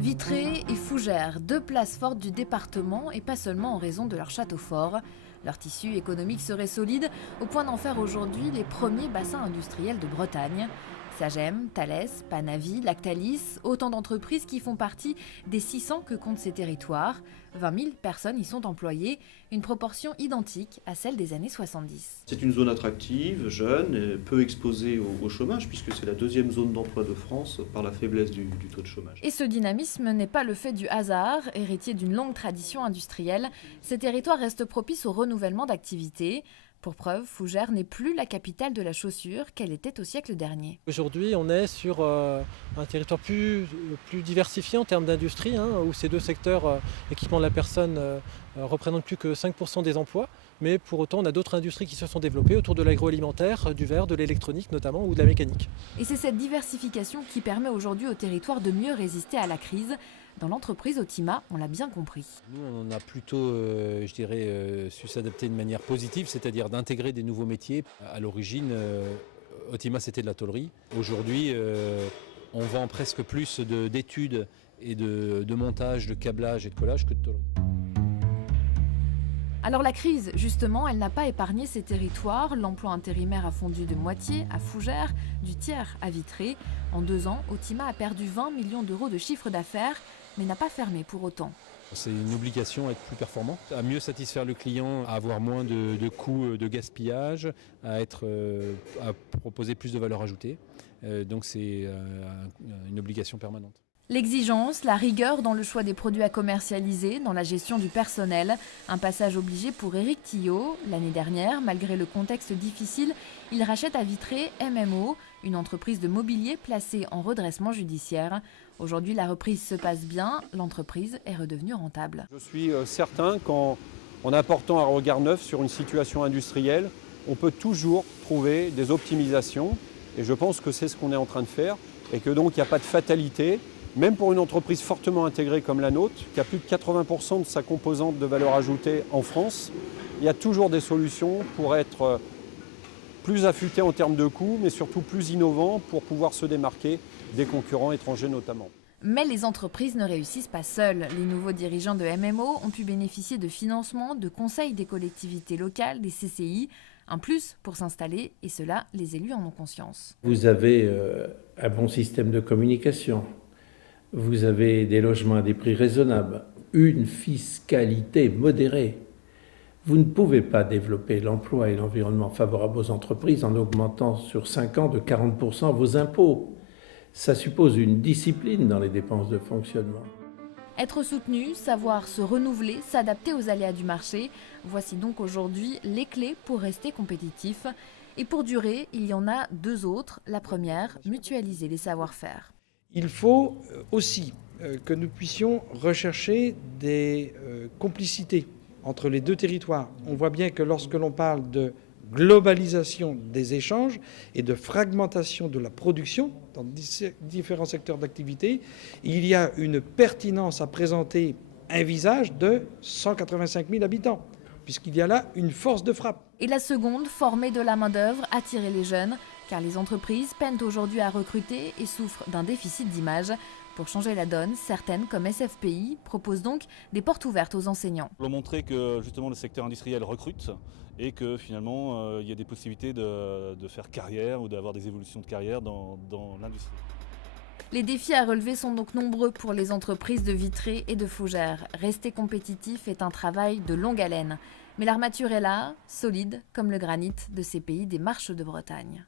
Vitré et Fougères, deux places fortes du département et pas seulement en raison de leur château fort. Leur tissu économique serait solide au point d'en faire aujourd'hui les premiers bassins industriels de Bretagne. Sagem, Thales, Panavi, Lactalis, autant d'entreprises qui font partie des 600 que comptent ces territoires. 20 000 personnes y sont employées, une proportion identique à celle des années 70. C'est une zone attractive, jeune, et peu exposée au chômage, puisque c'est la deuxième zone d'emploi de France par la faiblesse du taux de chômage. Et ce dynamisme n'est pas le fait du hasard. Héritier d'une longue tradition industrielle, ces territoires restent propices au renouvellement d'activités. Pour preuve, Fougères n'est plus la capitale de la chaussure qu'elle était au siècle dernier. Aujourd'hui, on est sur un territoire plus diversifié en termes d'industrie, où ces deux secteurs, équipement de la personne, représentent plus que 5% des emplois. Mais pour autant, on a d'autres industries qui se sont développées autour de l'agroalimentaire, du verre, de l'électronique notamment, ou de la mécanique. Et c'est cette diversification qui permet aujourd'hui au territoire de mieux résister à la crise. Dans l'entreprise Otima, on l'a bien compris. Nous, on a plutôt, su s'adapter de manière positive, c'est-à-dire d'intégrer des nouveaux métiers. À l'origine, Otima, c'était de la tôlerie. Aujourd'hui, on vend presque plus d'études et de montage, de câblage et de collage que de tôlerie. Alors la crise, justement, elle n'a pas épargné ces territoires. L'emploi intérimaire a fondu de moitié à Fougères, du tiers à Vitré. En 2 ans, Otima a perdu 20 millions d'euros de chiffre d'affaires, mais n'a pas fermé pour autant. C'est une obligation à être plus performant, à mieux satisfaire le client, à avoir moins de coûts de gaspillage, à proposer plus de valeur ajoutée. Donc c'est une obligation permanente. L'exigence, la rigueur dans le choix des produits à commercialiser, dans la gestion du personnel. Un passage obligé pour Éric Tillot. L'année dernière, malgré le contexte difficile, il rachète à Vitré MMO, une entreprise de mobilier placée en redressement judiciaire. Aujourd'hui, la reprise se passe bien, l'entreprise est redevenue rentable. Je suis certain qu'en apportant un regard neuf sur une situation industrielle, on peut toujours trouver des optimisations. Et je pense que c'est ce qu'on est en train de faire et que donc il n'y a pas de fatalité. Même pour une entreprise fortement intégrée comme la nôtre, qui a plus de 80% de sa composante de valeur ajoutée en France, il y a toujours des solutions pour être plus affûté en termes de coûts, mais surtout plus innovant pour pouvoir se démarquer des concurrents étrangers notamment. Mais les entreprises ne réussissent pas seules. Les nouveaux dirigeants de MMO ont pu bénéficier de financements, de conseils des collectivités locales, des CCI, un plus pour s'installer, et cela, les élus en ont conscience. Vous avez un bon système de communication. Vous avez des logements à des prix raisonnables, une fiscalité modérée. Vous ne pouvez pas développer l'emploi et l'environnement favorable aux entreprises en augmentant sur 5 ans de 40% vos impôts. Ça suppose une discipline dans les dépenses de fonctionnement. Être soutenu, savoir se renouveler, s'adapter aux aléas du marché, voici donc aujourd'hui les clés pour rester compétitif. Et pour durer, il y en a 2 autres. La première, mutualiser les savoir-faire. Il faut aussi que nous puissions rechercher des complicités entre les deux territoires. On voit bien que lorsque l'on parle de globalisation des échanges et de fragmentation de la production dans différents secteurs d'activité, il y a une pertinence à présenter un visage de 185 000 habitants, puisqu'il y a là une force de frappe. Et la seconde, former de la main-d'œuvre, attirer les jeunes, car les entreprises peinent aujourd'hui à recruter et souffrent d'un déficit d'image. Pour changer la donne, certaines, comme SFPI, proposent donc des portes ouvertes aux enseignants. Pour montrer que justement le secteur industriel recrute et que finalement il y a des possibilités de faire carrière ou d'avoir des évolutions de carrière dans l'industrie. Les défis à relever sont donc nombreux pour les entreprises de Vitré et de Fougères. Rester compétitif est un travail de longue haleine. Mais l'armature est là, solide comme le granit de ces pays des Marches de Bretagne.